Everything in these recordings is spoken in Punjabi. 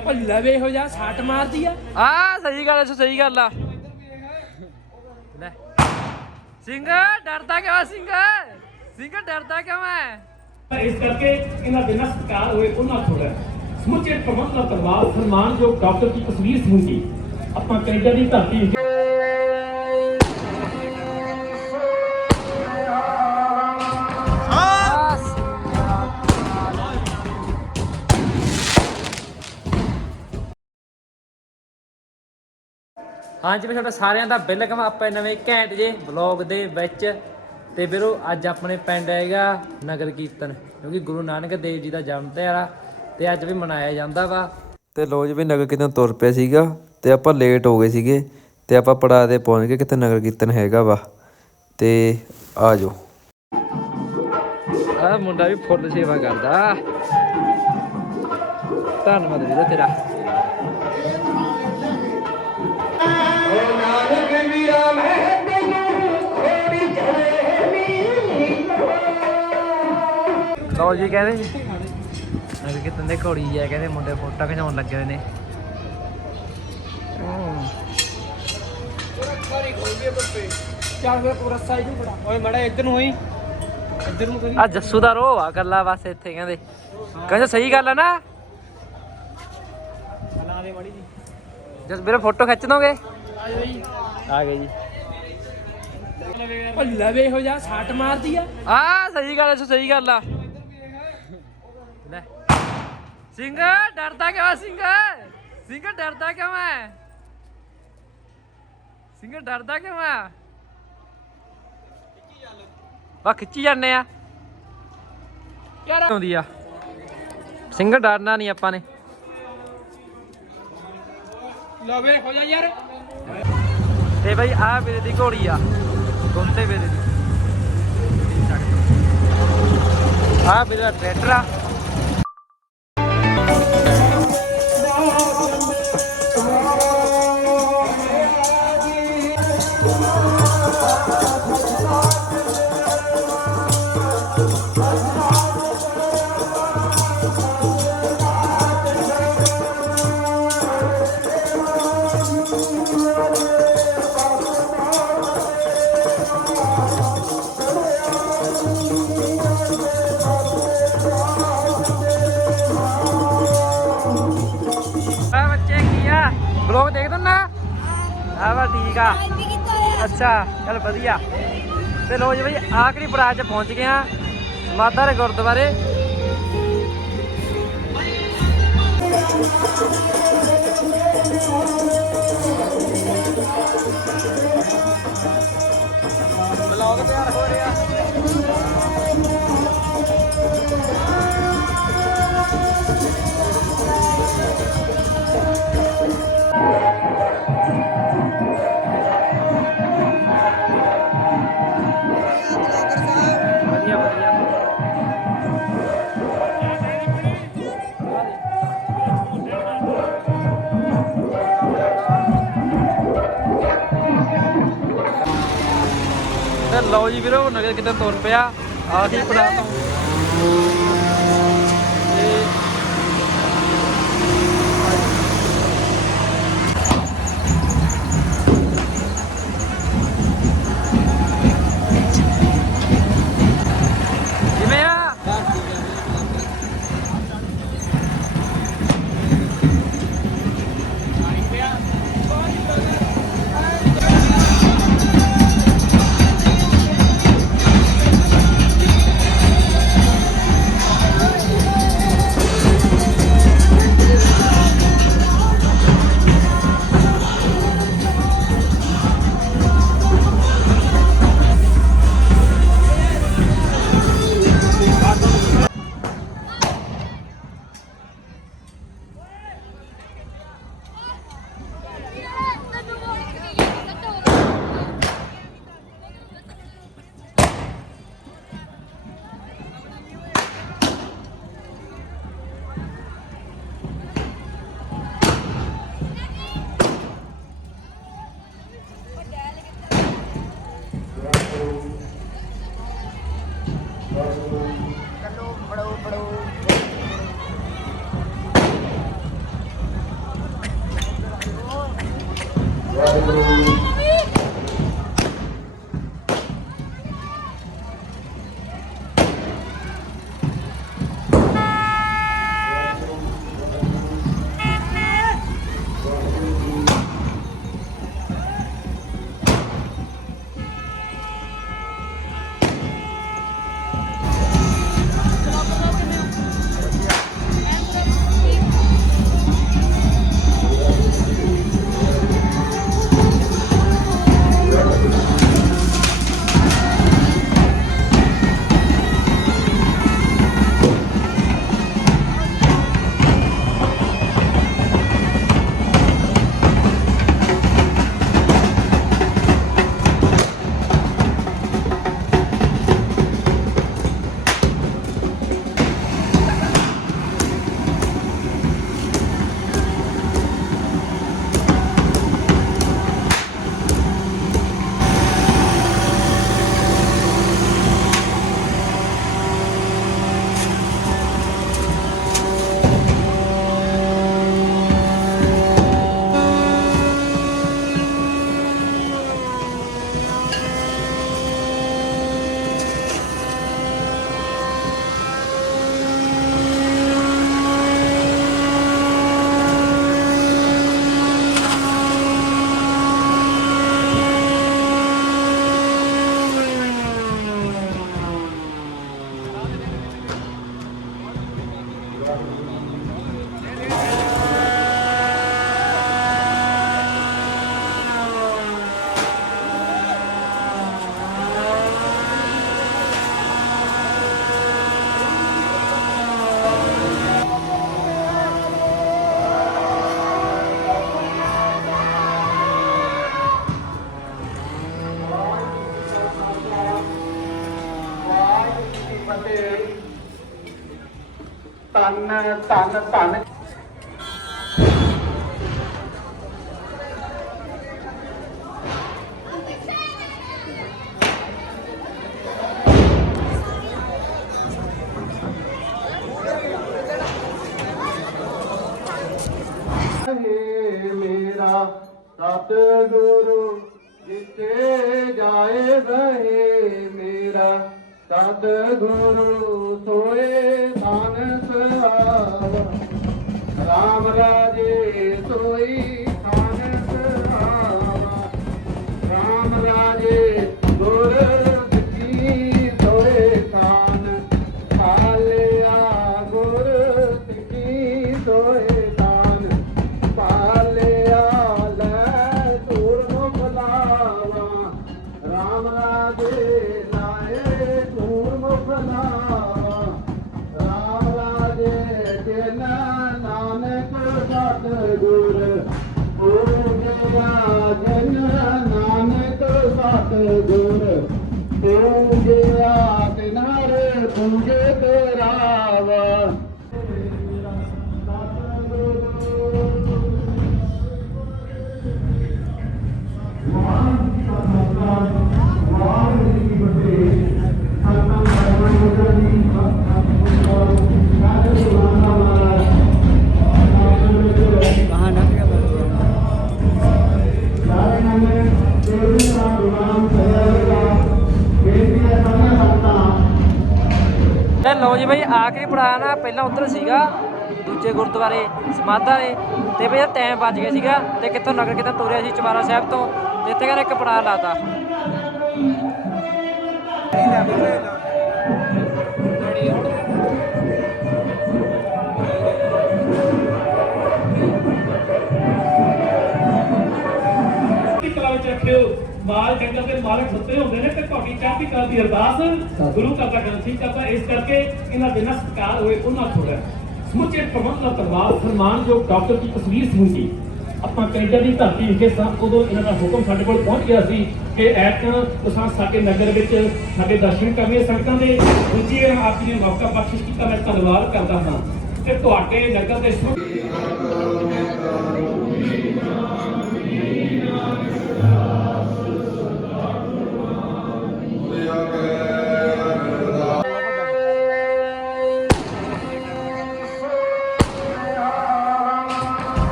ਉਹ ਲਵੇ ਹੋ ਜਾ ਛਾਟ ਮਾਰਦੀ ਆ। ਆ ਸਹੀ ਗੱਲ ਹੈ ਸਹੀ ਗੱਲ ਆ। ਲੈ। ਸਿੰਘ ਡਰਦਾ ਕਿਉਂ ਸਿੰਘ ਸਿੰਘ ਡਰਦਾ ਕਿਉਂ ਹੈ ਇਸ ਕਰਕੇ ਇਹਨਾਂ ਦੇ ਨਾਲ ਸਤਿਕਾਰ ਹੋਏ ਉਹਨਾਂ ਥੋੜਾ ਸਮੁੱਚੇ ਪ੍ਰਬੰਧ ਦਾ ਪਰਿਵਾਰ ਸਨਮਾਨਯੋਗ ਡਾਕਟਰ ਦੀ ਤਸਵੀਰ ਸਮੂਹੀ ਆਪਾਂ ਕੈਨੇਡਾ ਦੀ ਧਰਤੀ ਹਾਂਜੀ ਮੈਂ ਤੁਹਾਡਾ ਸਾਰਿਆਂ ਦਾ ਵੈਲਕਮ ਆਪਾਂ ਨਵੇਂ ਘੈਂਟ ਜੇ ਵਲੌਗ ਦੇ ਵਿੱਚ। ਤੇ ਵੀਰੋ ਅੱਜ ਆਪਣੇ ਪਿੰਡ ਹੈਗਾ ਨਗਰ ਕੀਰਤਨ ਕਿਉਂਕਿ ਗੁਰੂ ਨਾਨਕ ਦੇਵ ਜੀ ਦਾ ਜਨਮ ਦਿਹਾੜਾ ਤੇ ਅੱਜ ਵੀ ਮਨਾਇਆ ਜਾਂਦਾ ਵਾ। ਤੇ ਲੋਜ ਵੀ ਨਗਰ ਕੀਰਤਨ ਤੁਰ ਪਿਆ ਸੀਗਾ। ਤੇ ਆਪਾਂ ਲੇਟ ਹੋ ਗਏ ਸੀਗੇ ਤੇ ਆਪਾਂ ਪੜਾ ਦੇ ਪਹੁੰਚ ਗਏ ਕਿਤੇ ਨਗਰ ਕੀਰਤਨ ਹੈਗਾ ਵਾ। ਤੇ ਆ ਜਾਓ। ਆ ਮੁੰਡਾ ਵੀ ਫੁੱਲ ਸੇਵਾ ਕਰਦਾ। ਧੰਨਵਾਦ ਵੀਰੇ ਤੇਰਾ। ਲਓ ਜੀ ਕਹਿੰਦੇ ਨਗਰ ਕੀਰਤਨ ਦੇ ਘੋੜੀ ਆ, ਕਹਿੰਦੇ ਮੁੰਡੇ ਫੋਟੋ ਖਿਚਾਉਣ ਲੱਗੇ ਹੋਏ ਨੇ। ਚੱਲ ਵੇ ਪੂਰਾ ਸਾਈਜ਼ ਨੂੰ ਬੜਾ ਓਏ ਮੜਾ ਇੱਧਰ ਨੂੰ ਹੋਈ। ਇੱਧਰ ਨੂੰ ਕਰੀ। ਆ ਜੱਸੂ ਦਾ ਰੋਹ ਆ ਗੱਲਾਂ ਬਸ ਇੱਥੇ ਕਹਿੰਦੇ। ਕਹਿੰਦੇ ਸਹੀ ਗੱਲ ਆ ਨਾ। ਲਾ ਦੇ ਮੜੀ ਜੀ ਜਸ ਵੀਰੇ ਫੋਟੋ ਖਿੱਚ ਦੋਗੇ? ਆ ਜਾਓ ਜੀ ਆ ਗਏ ਜੀ। ਉਹ ਲਵੇ ਹੋ ਜਾ ਛਾਟ ਮਾਰਦੀ ਆ। ਆ ਸਹੀ ਗੱਲ ਹੈ ਸਹੀ ਗੱਲ ਆ। ਲੈ। ਸਿੰਘ ਡਰਦਾ ਕਿਉਂ ਆ ਸਿੰਘ ਸਿੰਘ ਡਰਦਾ ਕਿਉਂ ਹੈ ਸਿੰਘ ਡਰਦਾ ਕਿਉਂ ਆ? ਵਾ ਖਿੱਚੀ ਜਾਂਦੇ ਆ। ਯਾਰ ਆਉਂਦੀ ਆ? ਸਿੰਘ ਡਰਨਾ ਨਹੀਂ ਆਪਾਂ ਨੇ। ਲਵੇ ਹੋ ਜਾ ਯਾਰ। ਤੇ ਬਈ ਆ ਵੀਰੇ ਦੀ ਘੋੜੀ ਆ। ਗੁੰਤੇ ਵੀਰੇ ਦੀ। ਆ ਵੀਰੇ ਦਾ ਟਰੈਕਟਰ ਆ। ਅੱਛਾ, ਚਲ ਵਧੀਆ। ਤੇ ਲੋ ਜੀ ਬਈ, ਆਖਰੀ ਬਰਾਤ ਚ ਪਹੁੰਚ ਗਏ ਆ ਮਾਤਾ ਦੇ ਗੁਰਦੁਆਰੇ। ਬਲੌਗ ਤਿਆਰ ਹੋ ਰਿਹਾ। ਤੇ ਲਓ ਜੀ ਵੀਰੋ ਨਗਰ ਕਿਤੇ ਤੁਰ ਪਿਆ। ਆਹੀ ਬਣਾ ਤੋਂ। ఇప్పుడు ਧੰਨ ਧੰਨ। ਧੰਨ ਹੈ ਮੇਰਾ ਸਤਿਗੁਰੂ ਜਿੱਥੇ ਜਾਏ ਬਹੇ ਮੇਰਾ ਸਤਿਗੁਰੂ ਸੋਏ राम राजे Oh yeah. ਜੀ ਬਈ, ਆਖਰੀ ਪੜਾਅ ਨਾ ਪਹਿਲਾਂ ਉਧਰ ਸੀਗਾ, ਦੂਜੇ ਗੁਰਦੁਆਰੇ ਸਮਾਧਾ ਦੇ, ਤੇ ਬਈ ਟਾਈਮ ਵੱਜ ਗਿਆ ਸੀਗਾ, ਤੇ ਕਿੱਥੋਂ ਨਗਰ ਕਿਤੇ ਤੁਰਿਆ ਸੀ ਚਵਾਰਾ ਸਾਹਿਬ ਤੋਂ, ਤੇ ਇੱਥੇ ਕਹਿੰਦੇ ਇੱਕ ਪੜਾਅ ਲਾਤਾ। ਦੀ ਰੱਖਿਓ। ਮਾਲ ਜੰਗਲ ਦੇ ਮਾਲਕ ਸੁੱਤੇ ਹੁੰਦੇ ਨੇ ਤੇ ਤੁਹਾਡੀ ਚਾਹਤੀ ਕਲਾ ਦੀ ਅਰਦਾਸ ਗੁਰੂ ਘਰ ਦਾ ਗ੍ਰੰਥੀ ਕਰਦਾ ਇਸ ਕਰਕੇ ਇਹਨਾਂ ਦੇ ਨਾਲ ਸਤਿਕਾਰ ਹੋਏ ਉਹਨਾਂ ਥੋੜਾ ਸਮੁੱਚੇ ਪ੍ਰਬੰਧ ਦਾ ਧੰਨਵਾਦ ਸਨਮਾਨਯੋਗ ਡਾਕਟਰ ਦੀ ਤਸਵੀਰ ਦੀ ਆਪਾਂ ਕੈਨੇਡਾ ਦੀ ਧਰਤੀ ਵਿਖੇ ਸਾਂ ਉਦੋਂ ਇਹਨਾਂ ਦਾ ਹੁਕਮ ਸਾਡੇ ਕੋਲ ਪਹੁੰਚ ਗਿਆ ਸੀ ਕਿ ਐਤ ਤੁਸੀਂ ਸਾਡੇ ਨਗਰ ਵਿੱਚ ਸਾਡੇ ਦਰਸ਼ਨ ਕਰਨੇ ਸੰਗਤਾਂ ਦੇ। ਦੂਜੀ ਆਪ ਜੀ ਨੇ ਮੌਕਾ ਬਖਸ਼ਿਸ਼ ਕੀਤਾ ਮੈਂ ਧੰਨਵਾਦ ਕਰਦਾ ਹਾਂ। ਤੇ ਤੁਹਾਡੇ ਨਗਰ ਦੇ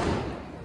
あ!